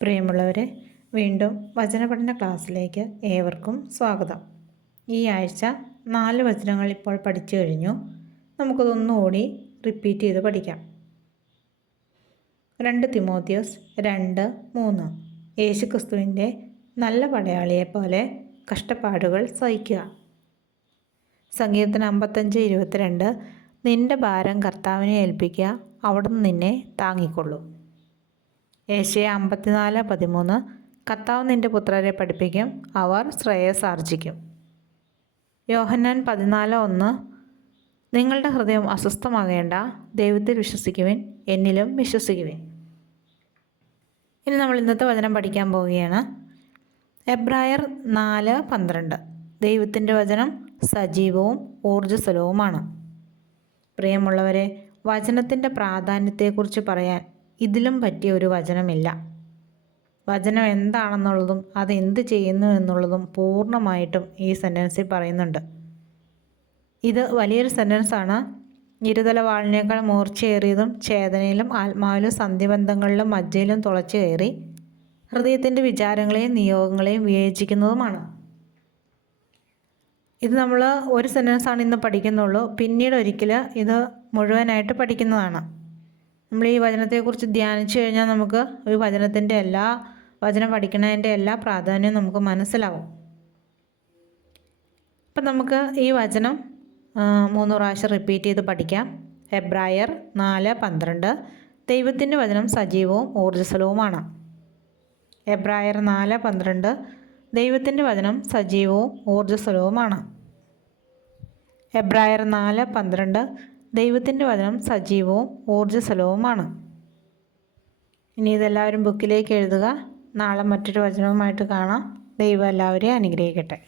പ്രിയമുള്ളവരെ, വീണ്ടും വചനപഠന ക്ലാസ്സിലേക്ക് ഏവർക്കും സ്വാഗതം. ഈ ആഴ്ച 4 വചനങ്ങൾ ഇപ്പോൾ പഠിച്ചു കഴിഞ്ഞു. നമുക്കതൊന്നുകൂടി റിപ്പീറ്റ് ചെയ്ത് പഠിക്കാം. 2 തിമോത്തിയോസ് 2:3. യേശുക്രിസ്തുവിൻ്റെ നല്ല പടയാളിയെപ്പോലെ കഷ്ടപ്പാടുകൾ സഹിക്കുക. സങ്കീർത്തനം 55:22. നിന്റെ ഭാരം കർത്താവിനെ ഏൽപ്പിക്കുക, അവിടുന്ന് നിന്നെ താങ്ങിക്കൊള്ളും. യെശയ്യാ 54:13. കർത്താവ് നിന്റെ പുത്രരെ പഠിപ്പിക്കും, അവർ ശ്രേയസ് ആർജിക്കും. യോഹന്നാൻ 14:1. നിങ്ങളുടെ ഹൃദയം അസ്വസ്ഥമാകേണ്ട, ദൈവത്തിൽ വിശ്വസിക്കുവിൻ, എന്നിലും വിശ്വസിക്കുവിൻ. ഇനി നമ്മൾ ഇന്നത്തെ വചനം പഠിക്കാൻ പോവുകയാണ്. എബ്രായർ 4:12. ദൈവത്തിൻ്റെ വചനം സജീവവും ഊർജ്ജസ്വലവുമാണ്. പ്രിയമുള്ളവരെ, വചനത്തിൻ്റെ പ്രാധാന്യത്തെക്കുറിച്ച് പറയാൻ ഇതിലും പറ്റിയ ഒരു വചനമില്ല. വചനം എന്താണെന്നുള്ളതും അതെന്ത് ചെയ്യുന്നു എന്നുള്ളതും പൂർണ്ണമായിട്ടും ഈ സെൻറ്റൻസിൽ പറയുന്നുണ്ട്. ഇത് വലിയൊരു സെൻറ്റൻസാണ്. ഇരുതല വാളിനേക്കാൾ മൂർച്ചയേറിയതും ചേതനയിലും ആത്മാവിലും സന്ധിബന്ധങ്ങളിലും മജ്ജയിലും തുളച്ചു കയറി ഹൃദയത്തിൻ്റെ വിചാരങ്ങളെയും നിയോഗങ്ങളെയും വിവേചിക്കുന്നതുമാണ്. ഇത് നമ്മൾ ഒരു സെൻറ്റൻസാണ് ഇന്ന് പഠിക്കുന്നുള്ളൂ. പിന്നീട് ഒരിക്കൽ ഇത് മുഴുവനായിട്ട് പഠിക്കുന്നതാണ്. നമ്മൾ ഈ വചനത്തെക്കുറിച്ച് ധ്യാനിച്ചു കഴിഞ്ഞാൽ നമുക്ക് ഈ വചനം പഠിക്കുന്നതിൻ്റെ എല്ലാ പ്രാധാന്യവും നമുക്ക് മനസ്സിലാവും. അപ്പം നമുക്ക് ഈ വചനം 3 പ്രാവശ്യം റിപ്പീറ്റ് ചെയ്ത് പഠിക്കാം. എബ്രായർ 4:12. ദൈവത്തിൻ്റെ വചനം സജീവവും ഊർജ്ജസ്വലവുമാണ്. എബ്രായർ 4:12. ദൈവത്തിൻ്റെ വചനം സജീവവും ഊർജ്ജസ്വലവുമാണ്. എബ്രായർ 4:12. ദൈവത്തിൻ്റെ വചനം സജീവവും ഊർജ്ജസ്വലവുമാണ്. ഇനി ഇതെല്ലാവരും ബുക്കിലേക്ക് എഴുതുക. നാളെ മറ്റൊരു വചനവുമായിട്ട് കാണാം. ദൈവം എല്ലാവരെയും അനുഗ്രഹിക്കട്ടെ.